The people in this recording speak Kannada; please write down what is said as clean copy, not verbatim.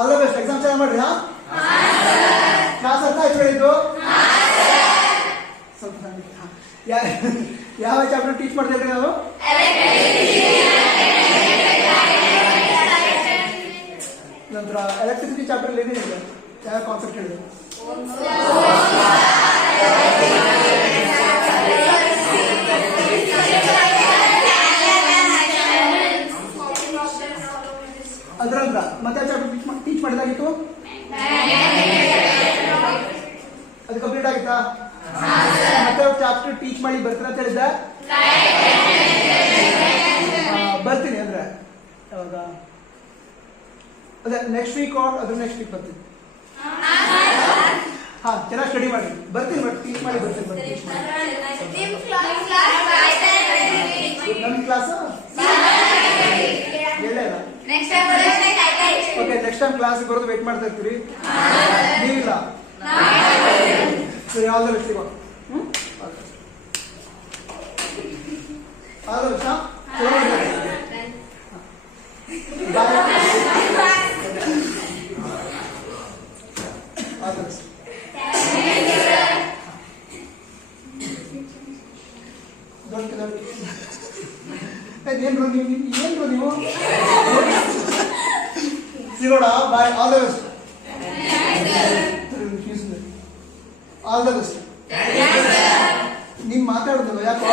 All the best. ಎಕ್ಸಾಮ್ ಚೆನ್ನಾಗಿ ಮಾಡ್ರಿ. ಕ್ಲಾಸ್ ಅರ್ಥ ಆಯ್ತು ಹೇಳಿದ್ದು? ಸ್ವಲ್ಪ ಯಾವ ಚಾಪ್ಟರ್ ಟೀಚ್ ಮಾಡ್ತಿದ್ರಿ ನಾವು? ನಂತರ ಎಲೆಕ್ಟ್ರಿಸಿಟಿ ಚಾಪ್ಟರ್ ಏನಿದೆ? ಯಾವ ಕಾನ್ಸೆಪ್ಟ್ ಹೇಳಿದ್ರು? ಅದ್ರಂದ್ರ ಮತ್ತೆ ಚಾಪ್ಟರ್ ಟೀಚ್ ಮಾಡಿದಾಗಿತ್ತು? ಅದು ಕಂಪ್ಲೀಟ್ ಆಗಿತ್ತಾ? ಮತ್ತೆ ಚಾಪ್ಟರ್ ಟೀಚ್ ಮಾಡಿ ಬರ್ತೀನಿ ಅಂತ ಹೇಳಿದ್ದ? ಬರ್ತೀನಿ ಅಂದ್ರೆ ಯಾವಾಗ? ಅದೇ ನೆಕ್ಸ್ಟ್ ವೀಕ್ ಅದ್ರ ನೆಕ್ಸ್ಟ್ ವೀಕ್ ಬರ್ತೀನಿ. ಹಾ, ಚೆನ್ನಾಗಿ ಸ್ಟಡಿ ಮಾಡಿ ಬರ್ತೀನಿ. ಬಟ್ ಟೀಚ್ ಮಾಡಿ ಬರ್ತೀನಿ. ನನ್ನ ಕ್ಲಾಸ್ ಹೇಳಿಲ್ಲ. ಓಕೆ, ನೆಕ್ಸ್ಟ್ ಟೈಮ್ ಕ್ಲಾಸ್ ಬರೋದು ವೇಟ್ ಮಾಡ್ತಾ ಇರ್ತೀರಿ. ನೀವಿಲ್ಲ ಸರಿ. ಯಾವ್ದು ಬೆಸ್ಟ್ ಇವಾಗ? ಯಾವ್ದು ಬೆಸ್ಟ್? ಏನ್ರು ನೀವು ಸಿಗೋಣ. Bye. All the best. All the best. ನೀವು ಮಾತಾಡೋದು ಯಾಕೆ?